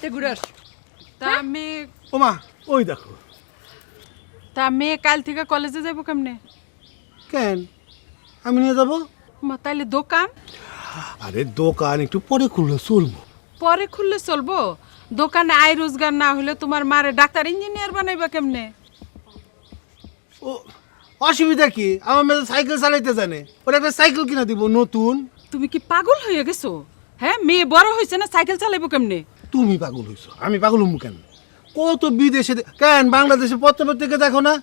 বাড়িতে ঘুরে আস। তা মেয়ে ও মা ওই দেখো। কাল থেকে কলেজে যাবো কেমনে? কেন আমি নিয়ে যাব? মা তাইলে দোকান? আরে দোকান একটু পরে খুললে চলবো। পরে খুললে চলবো? দোকানে আয় রোজগার না হলে তোমার মারে ডাক্তার ইঞ্জিনিয়ার বানাইবা কেমনে? ও অসুবিধা কি? আমার মেয়ে সাইকেল চালাইতে জানে, ওর একটা সাইকেল কিনা দিব নতুন। তুমি কি পাগল হয়ে গেছো? হ্যাঁ, মেয়ে বড় হয়েছে না, সাইকেল চালাইবো কেমনে? তুমি পাগল হইছো, আমি পাগল হবো কেন? কত বিদেশে কেন বাংলাদেশে পত্রপত্রিকা দেখো না?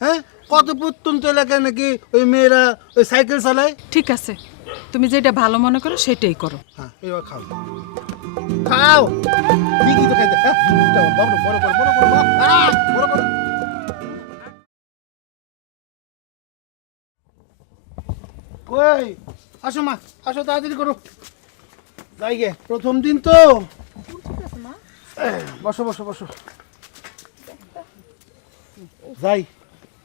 হ্যাঁ, কত প্রত্যন্ত এলাকায় নাকি ওই মেয়েরা ওই সাইকেল চালায়। ঠিক আছে, তুমি যেটা ভালো মনে করো সেটাই করো। হ্যাঁ, এবার খাও খাও। ঠিকই তো খাইতে। বড় বড় বড় বড় বড় বড় বড়। ওই আসো মা, আসো তাড়াতাড়ি করো। যাই গে, প্রথম দিন তো। বসো বসো বসো। যাই,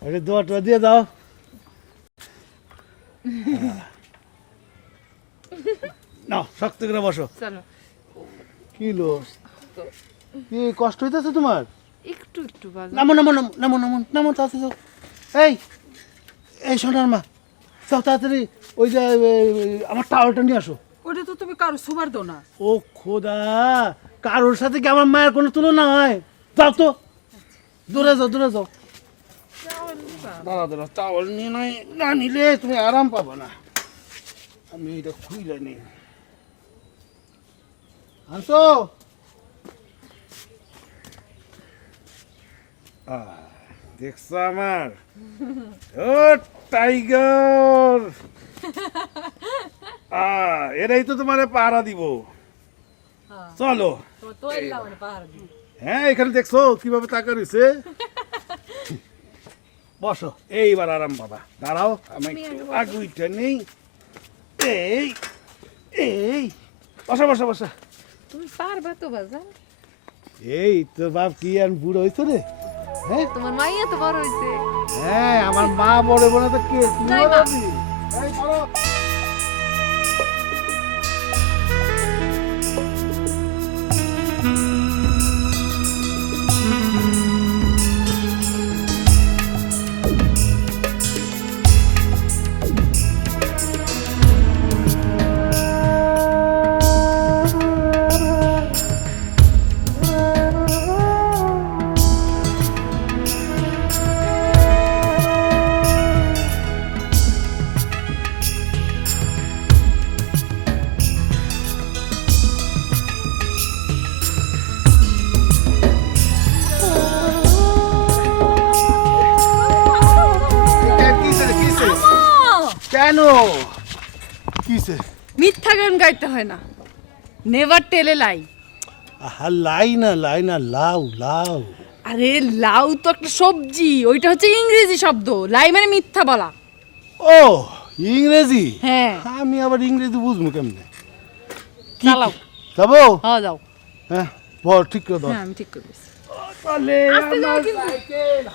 আরে দোয়াটা দিয়ে দাও। নাও শক্ত করে বসো। চলো। কি লো, কি কষ্ট হইতেছে তোমার? একটু একটু নামো নামো নামো নামো নামো নামো তাড়াতাড়ি যাও। এই এই সোনার মা, যাও তাড়াতাড়ি ওই যে আমার টাওয়ালটা নিয়ে আসো। ওটা তো তুমি কারো সুবার দো না। ও খোদা, কারোর সাথে কি আমার মায়ের কোনো তুলনা হয়? যাও তো, দূরে যাও দূরে যাও। দাঁড়া দাঁড়া, টাওয়াল নিয়ে না নিলে তুমি আরাম পাবো না। আমি এটা খুইলে নি। আনছো? দেখছো আমার ও টাইগার, এরাই তো তোমার পাহারা দিব। চলো। হ্যাঁ, এখানে দেখছো কিভাবে টাকা রয়েছে। বসো, এইবার আরাম বাবা। দাঁড়াও, আমি আগুইটা নেই। এই এই বসা বসা বসা। তুমি পারবা তো বাজান? এই তো বাপ কি আর বুড়ো হইছো রে? হ্যাঁ, তোমার মাইয়া তো বড় হইছে। হ্যাঁ, আমার মা বড় বড় তো কে? যাই মা। এই চলো। কেন কিসে? মিথ্যা গান গাইতে হয় না, নেভার টেল এ লাই। আহা, লাই না লাউ লাউ। আরে লাউ তো একটা সবজি, ওইটা হচ্ছে ইংরেজি শব্দ। লাই মানে মিথ্যা বলা। ও ইংরেজি? হ্যাঁ। আমি আবার ইংরেজি বুঝবো কেমনে? চালাও। যাবো? হ্যাঁ যাও। হ্যাঁ বল, ঠিক করে দাও। হ্যাঁ, আমি ঠিক করে দিচ্ছি। চলে আস্তে যাও আমার কিন্তু। সাইকেল।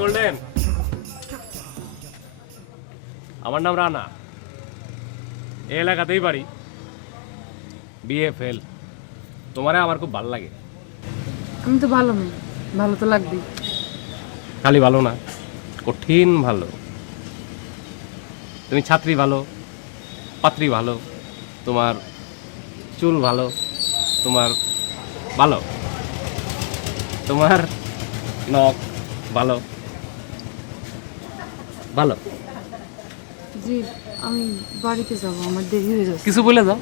গোল্ডেন, আমার নাম রানা, এই এলাকাতেই বাড়ি, বিএ ফেল। তোমারে আমার খুব ভালো লাগে। আমি তো ভালো মেয়ে, ভালো তো লাগবেই। খালি ভালো না, কঠিন ভালো। তুমি ছাত্রী ভালো, পাত্রী ভালো, তোমার চুল ভালো, তোমার ভালো, তোমার নখ ভালো ভালো। জি, আমি বাড়িতে যাব, আমার দেরি হয়ে যাচ্ছে। কিছু বলে যাও।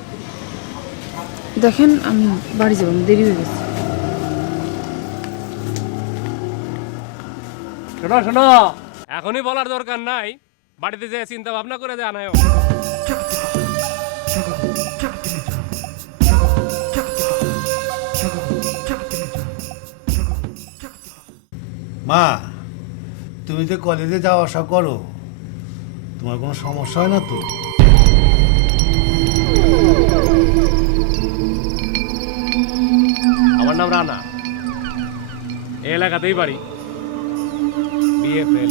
দেখেন, আমি বাড়ি যাব, আমার দেরি হয়ে গেছে। শোনো শোনো, এখনই বলার দরকার নাই, বাড়িতে যেয়ে চিন্তা ভাবনা করে জানাও। মা, তুমি তো কলেজে যাওয়া আসা করো, তোমার কোনো সমস্যা হয় না তো? আমার নাম রানা, এই এলাকাতেই বাড়ি, বিএ ফেল।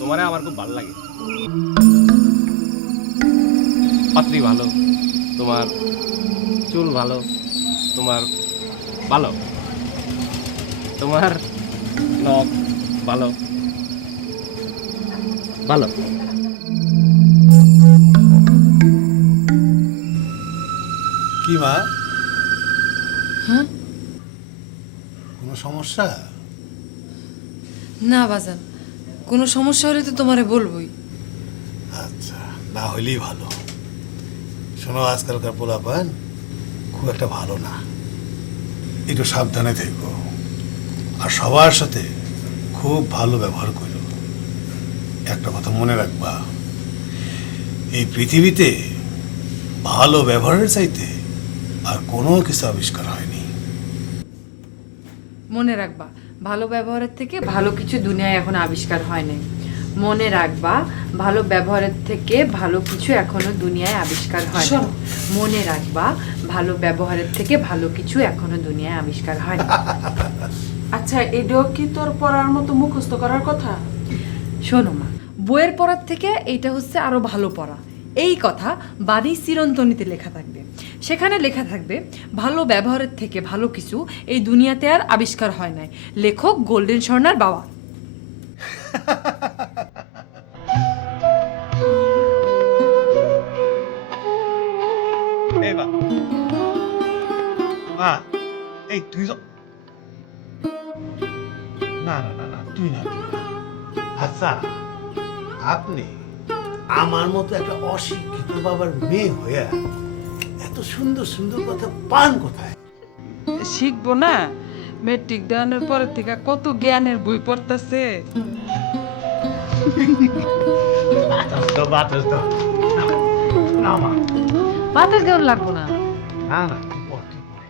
তোমারে আমার খুব ভালো লাগে। পাত্রী ভালো, তোমার চুল ভালো, তোমার ভালো, তোমার নখ ভালো ভালো। কি মা, হ্যাঁ? কোনো সমস্যা? না বাজান, কোনো সমস্যা হলে তো তোমারে বলবোই। আচ্ছা, না হইলেই ভালো। শোনো, আজকালকার পোলাপান খুব একটা ভালো না, একটু সাবধানে থেকো, আর সবার সাথে খুব ভালো ব্যবহার করো। একটা কথা মনে রাখবা, এই পৃথিবীতে ভালো ব্যবহারের চাইতে আর কোনো কিছু আবিষ্কার হয়নি। মনে রাখবা, ভালো ব্যবহারের থেকে ভালো কিছু দুনিয়ায় এখন আবিষ্কার হয় নাই। মনে রাখবা, ভালো ব্যবহারের থেকে ভালো কিছু এখনো দুনিয়ায় আবিষ্কার হয় না। মনে রাখবা, ভালো ব্যবহারের থেকে ভালো কিছু এখনো দুনিয়ায় আবিষ্কার হয় না। আচ্ছা, এটাও কি তোর পড়ার মতো মুখস্থ করার কথা? শোনো মা, বইয়ের পড়ার থেকে এইটা হচ্ছে আরো ভালো পড়া। এই কথা বাণী চিরন্তনীতে লেখা থাকবে। সেখানে লেখা থাকবে, ভালো ব্যবহারের থেকে ভালো কিছু এই দুনিয়াতে আর আবিষ্কার হয় নাই। লেখক গোল্ডেন স্বর্ণার বাবা। মা, এই তুই না না না না, তুই না। আচ্ছা, আপনি আমার মতো একটা অশিক্ষিত বাবার মেয়ে হয়ে এত সুন্দর সুন্দর কথা পান কোথায়? শিখবো না? মেট্রিক দেওয়ানোর পরের থেকে কত জ্ঞানের বই পড়তেছে। বাতাস দাও। না মা, বাতাস দেওয়ার লাগবো না। না না, তুই পড়, তুই পড়।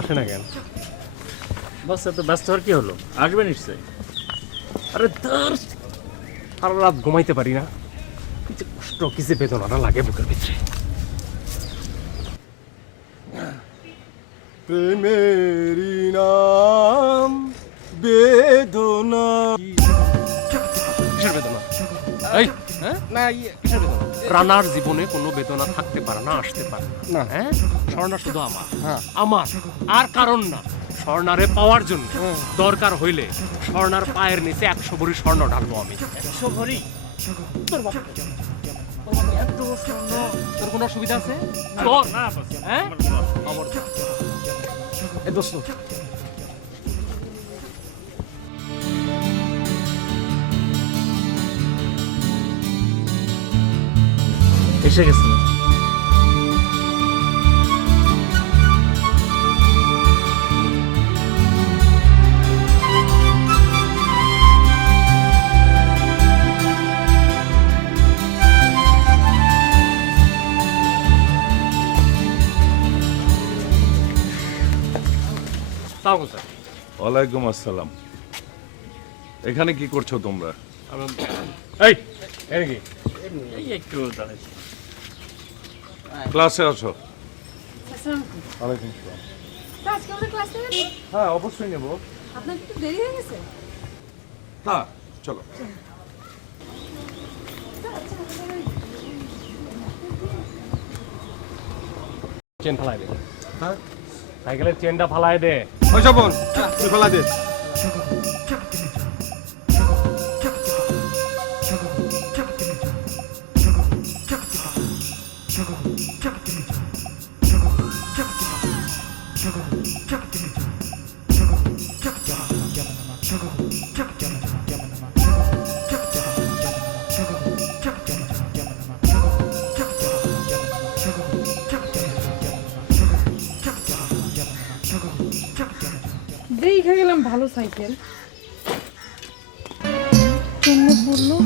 আসে না কেন? বস এত ব্যস্ত হওয়ার কি হলো? আসবে নিশ্চয়ই। আরে ধর, সারা রাত ঘুমাইতে পারি না, কি যে কষ্ট, কি যে বেদনাটা লাগে বুকের ভিতরে। প্রেমেরই নাম বেদনা। কিসের বেদনা? এই, হ্যাঁ? না কিসের বেদনা? রানার জীবনে কোনো বেদনা থাকতে পারে না, আসতে পারে না। হ্যাঁ, স্বর্ণা শুধু আমার, আমার আর কারণ না। স্বর্ণারে পাওয়ার জন্য দরকার হইলে স্বর্ণার পায়ের নিচে 100 ভরি স্বর্ণ ঢালবো আমি। 100 ভরি? তোর বাপ, তোর বাপ এত স্বর্ণ, তোর কোনো অসুবিধা আছে? তোর না বস, হ্যাঁ? আমার বস। খবরদার। এই দোস্ত এসে গেছে। সালাম স্যার। ওয়ালাইকুম আসসালাম। এখানে কি করছো তোমরা? এই এই কি এই একটু দাঁড়াইছি। ক্লাসে আসো। হ্যাঁ অবশ্যই নেব। আপনার একটু দেরি হয়ে গেছে। হ্যাঁ চলো। চেন ফালাই দে। হ্যাঁ সাইকেলের চেনটা ফালাই দে। ওই স্বপন তুই ফেলা দে। দেখে গেলাম ভালো সাইকেল, কেমনে পড়লো?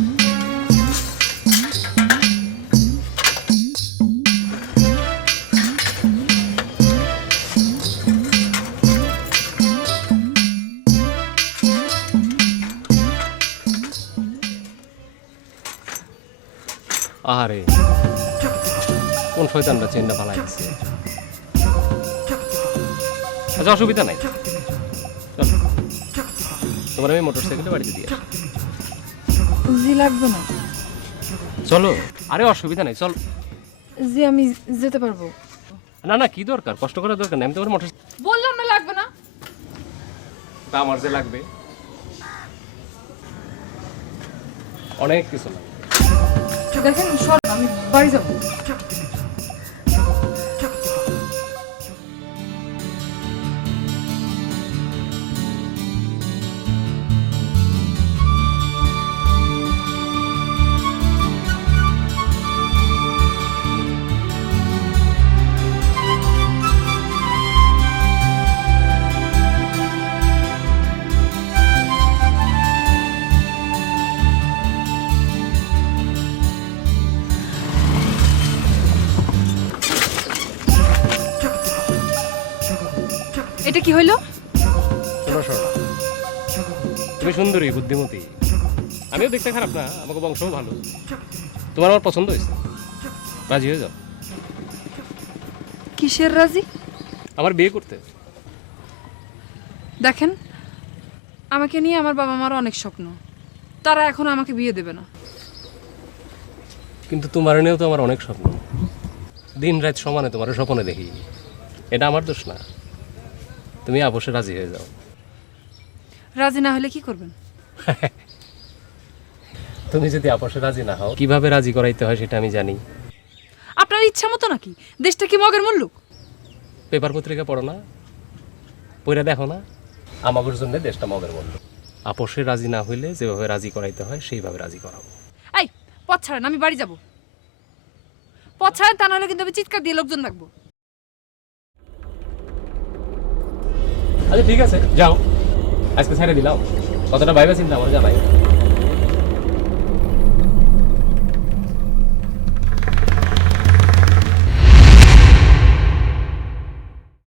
আরে কোন শয়তানটা চেনটা ফালাই দিচ্ছে। আচ্ছা অসুবিধা নাই, চল তোমার আমি মোটরসাইকেলে বাড়িতে দিয়ে আসি। জি লাগবে না। চলো। আরে অসুবিধা নাই, চল। জি আমি যেতে পারবো। না না কি দরকার, কষ্ট করার দরকার নেই। আমি তোমার মোটর বললাম না লাগবে না। তা আমার যে লাগবে অনেক কিছু লাগবে। দেখেন সর, আমি বাড়ি যাবো। এটা কি হইলো? শোনো শোনো, তুমি সুন্দরী বুদ্ধিমতী, আমিও দেখতে খারাপ না, আমাকে বংশও ভালো। তোমার আমার পছন্দ হয়েছে, রাজি হয়ে যাও। কিসের রাজি? আমার বিয়ে করতে। দেখেন আমাকে নিয়ে আমার বাবা মার অনেক স্বপ্ন, তারা এখন আমাকে বিয়ে দেবে না। কিন্তু তোমার নিয়েও তো আমার অনেক স্বপ্ন, দিন রাত সমানে তোমার স্বপ্নে দেখি। এটা আমার দোষ না, তুমি অবশ্যই রাজি হয়ে যাও। রাজি না হলে কি করবেন? তুমি যদি আপসে রাজি না হও, কিভাবে রাজি করাইতে হয় সেটা আমি জানি। আপনার ইচ্ছা মতো নাকি? দেশটা কি মগের মুল্লুক? পেপার পত্রিকা পড়ো না, পড়ে দেখো না, আমাদের জন্য দেশটা মগের বন্ধ। আপসে রাজি না হইলে যেভাবে রাজি করাইতে হয় সেইভাবে রাজি করাবো। এই পথ ছাড়েন, আমি বাড়ি যাব। পথ ছাড়েন, তা নাহলে কিন্তু আমি চিৎকার দিয়ে লোকজন রাখবো। আচ্ছা ঠিক আছে, যাও, আজকে ছেড়ে দিলাম। কতটা ভাইবা চিন্তা আমার জানাই।